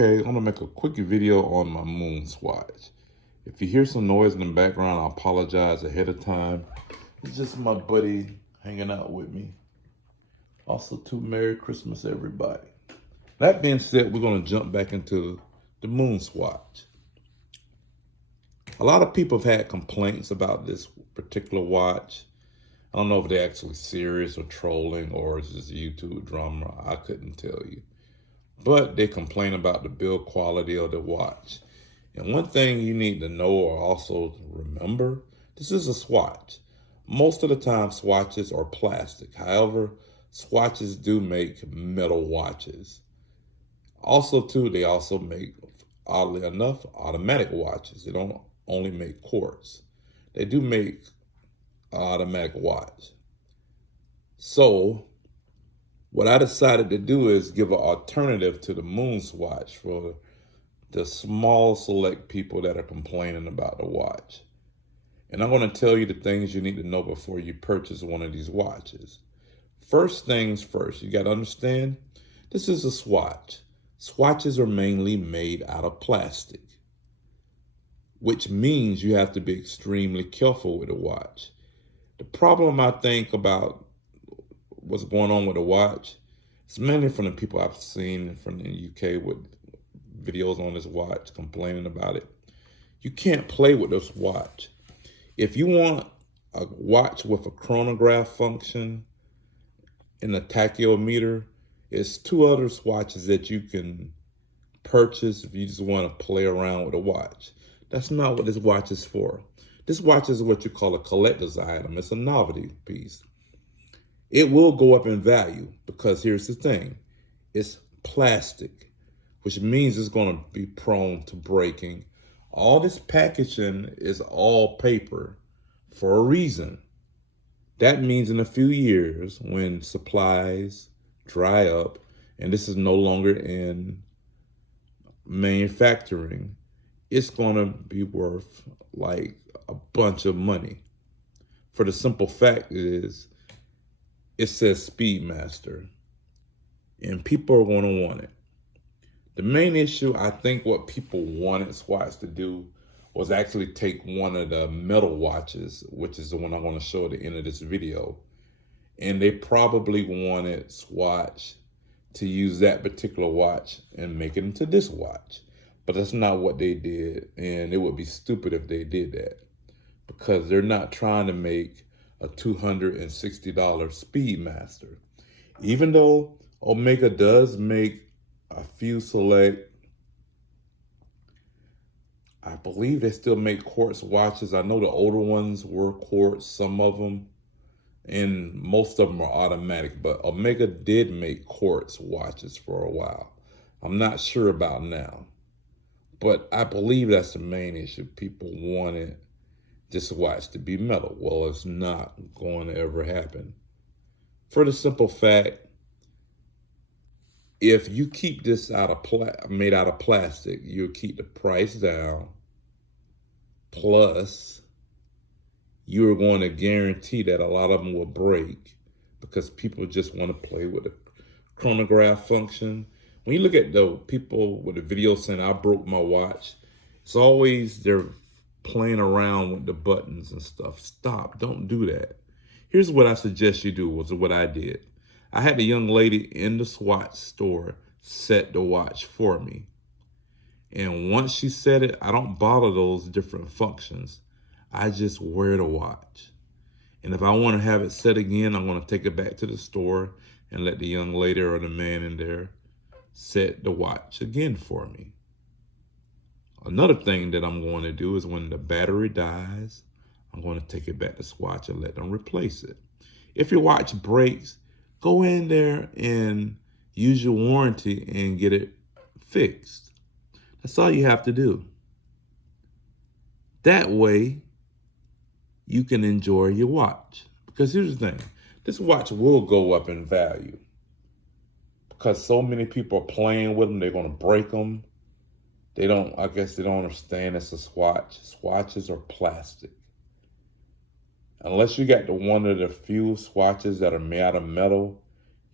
Okay, I'm gonna make a quick video on my Moon Swatch. If you hear some noise in the background, I apologize ahead of time. It's just my buddy hanging out with me. Also, too, Merry Christmas, everybody. That being said, we're gonna jump back into the Moon Swatch. A lot of people have had complaints about this particular watch. I don't know if they're actually serious or trolling or it's just YouTube drama. I couldn't tell you. But they complain about the build quality of the watch. And one thing you need to know or also remember, this is a swatch. Most of the time swatches are plastic. However, swatches do make metal watches. Also too, they also make, oddly enough, automatic watches. They don't only make quartz. They do make an automatic watch. So what I decided to do is give an alternative to the Moon Swatch for the small select people that are complaining about the watch. And I'm going to tell you the things you need to know before you purchase one of these watches. First things first, you got to understand, this is a swatch. Swatches are mainly made out of plastic, which means you have to be extremely careful with a watch. The problem I think about what's going on with the watch, it's mainly from the people I've seen from the UK with videos on this watch complaining about it. You can't play with this watch. If you want a watch with a chronograph function and a tachometer, it's two other swatches that you can purchase if you just want to play around with a watch. That's not what this watch is for. This watch is what you call a collector's item. It's a novelty piece. It will go up in value because here's the thing. It's plastic, which means it's going to be prone to breaking. All this packaging is all paper for a reason. That means in a few years when supplies dry up and this is no longer in manufacturing, it's going to be worth like a bunch of money. For the simple fact is, it says Speedmaster, and people are going to want it. The main issue, I think what people wanted Swatch to do was actually take one of the metal watches, which is the one I'm going to show at the end of this video, and they probably wanted Swatch to use that particular watch and make it into this watch. But that's not what they did, and it would be stupid if they did that because they're not trying to make a $260 Speedmaster. Even though Omega does make a few select, I believe they still make quartz watches. I know the older ones were quartz, some of them, and most of them are automatic, but Omega did make quartz watches for a while. I'm not sure about now, but I believe that's the main issue. People wanted this watch to be metal. Well, it's not going to ever happen. For the simple fact, if you keep this made out of plastic, you'll keep the price down. Plus, you're going to guarantee that a lot of them will break because people just want to play with the chronograph function. When you look at the people with the video saying, I broke my watch, it's always they're playing around with the buttons and stuff. Stop, don't do that. Here's what I suggest you do, was what I did. I had a young lady in the Swatch store set the watch for me. And once she set it, I don't bother those different functions. I just wear the watch. And if I want to have it set again, I'm going to take it back to the store and let the young lady or the man in there set the watch again for me. Another thing that I'm going to do is when the battery dies, I'm going to take it back to Swatch and let them replace it. If your watch breaks, go in there and use your warranty and get it fixed. That's all you have to do. That way, you can enjoy your watch. Because here's the thing, this watch will go up in value. Because so many people are playing with them, they're going to break them. I guess they don't understand it's a swatch. Swatches are plastic. Unless you got one of the few swatches that are made out of metal,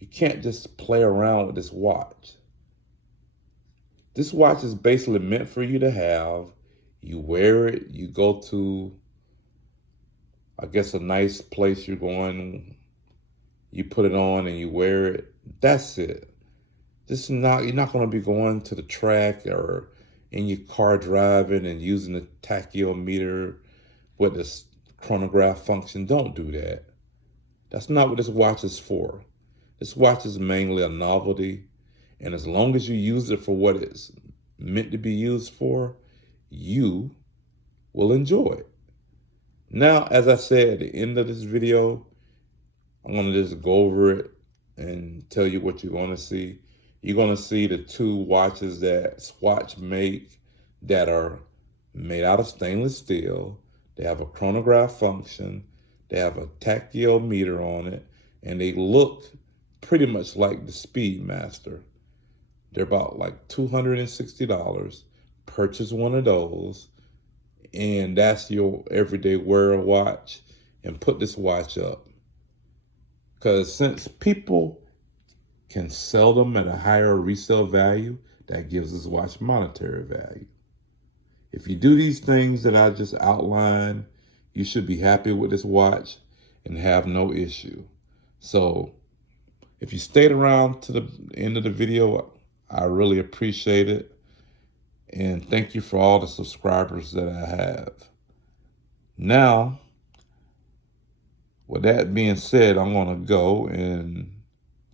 you can't just play around with this watch. This watch is basically meant for you to have. You wear it, you go to, I guess, a nice place you're going, you put it on and you wear it. That's it. This is not, you're not going to be going to the track or in your car driving and using the tachyometer with this chronograph function. Don't do that. That's not what this watch is for. This watch is mainly a novelty, and as long as you use it for what it's meant to be used for, you will enjoy it. Now, as I said at the end of this video, I'm going to just go over it and tell you what you're going to see. You're going to see the two watches that Swatch make that are made out of stainless steel. They have a chronograph function. They have a tachyometer on it, and they look pretty much like the Speedmaster. They're about like $260. Purchase one of those, and that's your everyday wearer watch, and put this watch up. Because since people can sell them at a higher resale value, that gives this watch monetary value. If you do these things that I just outlined, you should be happy with this watch and have no issue. So if you stayed around to the end of the video, I really appreciate it. And thank you for all the subscribers that I have. Now, with that being said, I'm going to go and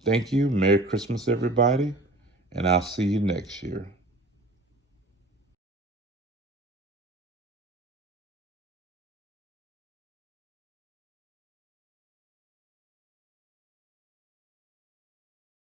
thank you. Merry Christmas, everybody. And I'll see you next year.